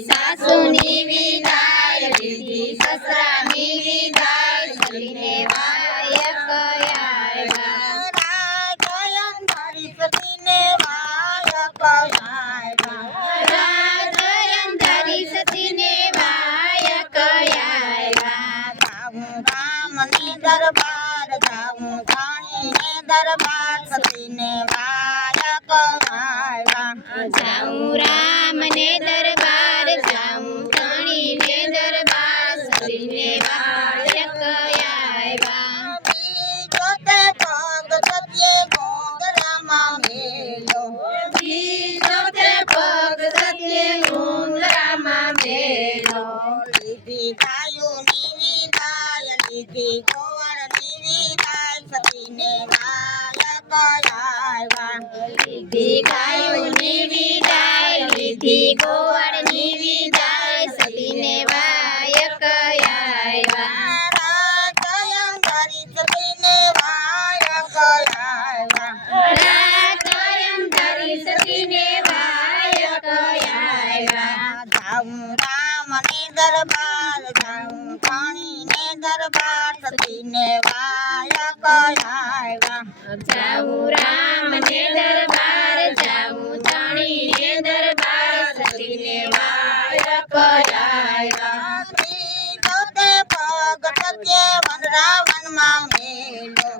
સાસુની વિદાય લીધી સસરાની વિદાય સતીને વાયક આવ્યા રાજયન ધરી સતીને વાયક આવ્યા રાજયન ધરી સતીને વાયક આવ્યા જાઉં રામને દરબાર જાઉં જાણીને દરબાર સતીને વાયક આવ્યા જાઉં રામને દરબાર જાઉં ધણીને દરબાર સતીને વાયક આવ્યા જોતે પગ સત્યે ગોંગરામાં મેલો જોતે પગ સત્યે ઘૂંઘરામાં મેલો લીધી ગાયોની વિદાય લીધી ગોવળની વિદાય સતીને વાયક આવ્યા લીધી ગાયોની વિદાય લીધી ગોવળની વિદાય સતીને વાયક આવ્યા રાજયન ધરી સતીને વાયક આવ્યા રાજયન ધરી સતીને વાયક આવ્યા જાઉં રામને દરબાર જાઉં પાણીને દરબાર સતીને વાયક આવ્યા જાઉં રામને દરબાર જાઉં ધણીને દરબાર સતીને વાયક આવ્યા જોતે પગ સત્યે વનરાવનમાં મેલો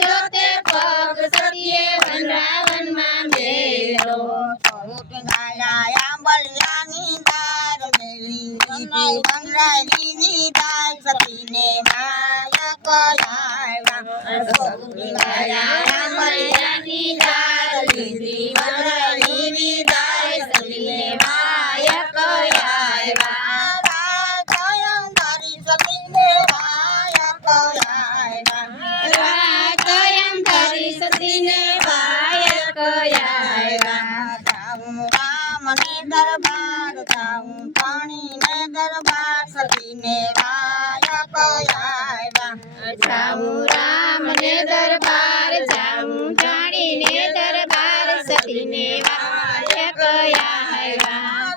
જોતે પગ સત્યે વનરાવનમાં મેલો સ્વરૂપ ગાયા આંબલિયાની દાર મેલી લીધી વનરાયની દાર સતીને વાયક આવ્યા સ્વરૂપ ગાયા આંબલિયાની દાળ લીધી વનરાયની વિદાય સતીને વાયક આવ્યા રાજયન ધરી સતીને વાયક આવ્યા રાજયન ધરી સતીને વાયક આવ્યા જાઉં રામને દરબાર જાઉં પાણીને દરબાર સતીને વાયક આવ્યા જાઉં રામને દરબાર જાઉં ધણીને દરબાર સતીને વાયક આવ્યા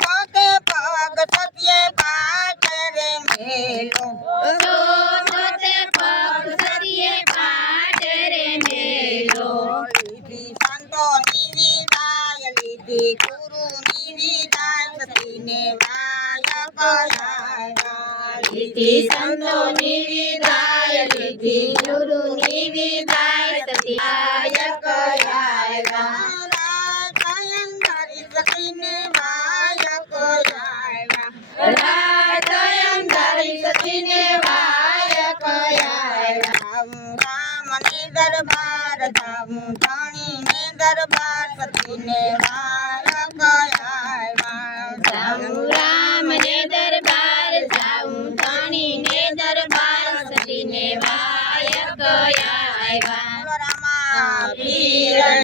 જોતે પગ સત્યે પાટરે મેલો જોતે પગ સત્યે પાટરે મેલો લીધી સંતોની વિદાય લીધી ગુરુની વિદાય સતીને વાયક આવ્યા લીધી સંતોની વિદાય લીધી ગુરુની વિદાય સતી વાયક આવ્યા રાજયન ધરી સતીને વાયક આવ્યા રાજયન ધરી સતીને વાયક આવ્યા જાઉં રામને દરબાર જાઉં ધણીને દરબાર સતીને વાયક